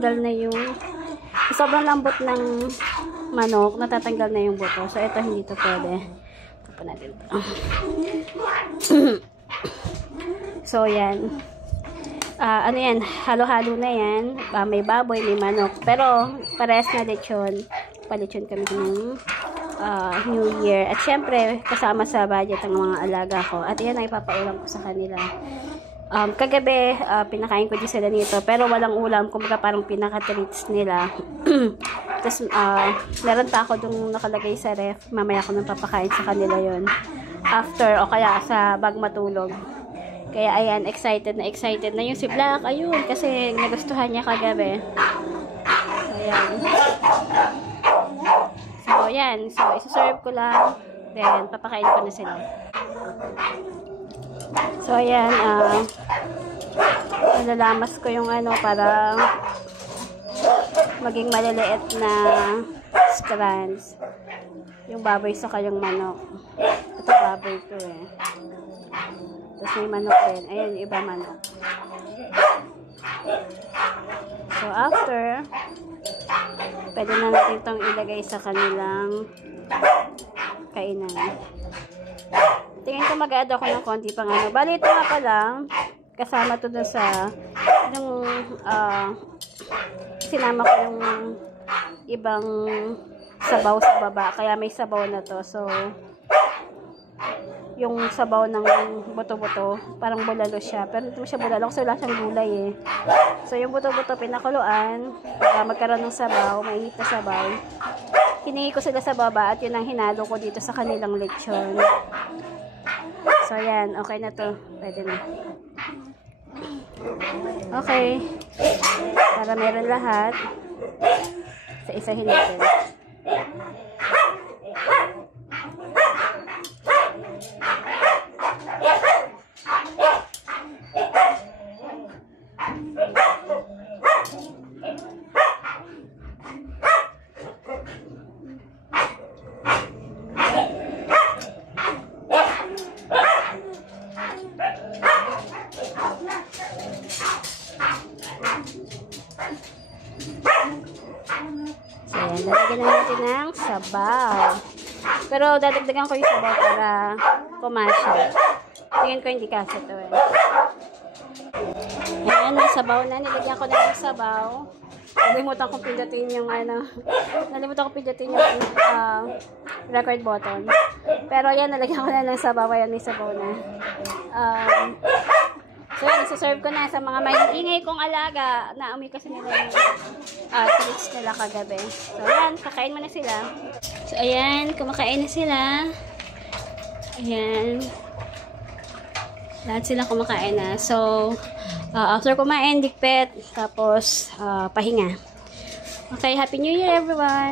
natatanggal na yung sobrang lambot ng manok, natatanggal na yung buto. So, ito hindi to pwede. Ito pa natin to. So, yan. Ano yan? Halo-halo na yan. May baboy, may manok. Pero, parehas na lechon. Palechon kami ng New Year. At syempre, kasama sa budget ang mga alaga ko. At yan ay ipapaulam ko sa kanila. Kagabi, pinakain ko din sila nito. Pero walang ulam. Kumbaga parang pinaka-treats nila. Tapos, meron pa ako dung nakalagay sa ref. Mamaya ko nang papakain sa kanila yon after o kaya sa bag matulog. Kaya ayan, excited na yung si Black. Ayun, kasi nagustuhan niya kagabi. So, ayan. So, ayan. So, isa-serve ko lang. Then, papakain ko na sila. So, ayan. Nalalamas ko yung ano, para maging maliliit na strands. Yung baboy sa kayong manok. Ito baboy to eh. Tapos may manok din. Ayan, yung iba manok. So, after, pwede na natin itong ilagay sa kanilang kainan. Tingin ko mag-add ako ng konti pang ano. Bali, ito nga pala, kasama to dun sa, yung, sinama ko yung ibang sabaw sa baba. Kaya may sabaw na to. So, yung sabaw ng buto-buto, parang bulalo siya. Pero hindi mo siya bulalo kasi wala siyang gulay eh. So, yung buto-buto pinakuluan, para magkaroon ng sabaw, mainit na sabaw. Hiningi ko sila sa baba at yun ang hinalo ko dito sa kanilang lechon. So, ayan. Okay na to. Pwede na. Okay. Para meron lahat. Sa isahin natin. So, ayan. Lalagyan na natin ng sabaw. Pero, dadagdagan ko yung sabaw para kumasya. Tingin ko hindi kasi ito eh. Ayan, may sabaw na. Nilagyan ko na yung sabaw. Nalimutan ko pindutin yung record button. Pero, ayan, nalagyan ko na ng sabaw. Ayan, may sabaw na. So, yan, isuserve ko na sa mga maingay kong alaga na amoy kasi nila yung treats nila kagabi. So, yan, kakain mo na sila. So, ayan, kumakain na sila. Ayan. Lahat sila kumakain na. So, after kumain, dikpet, tapos pahinga. Okay, Happy New Year everyone!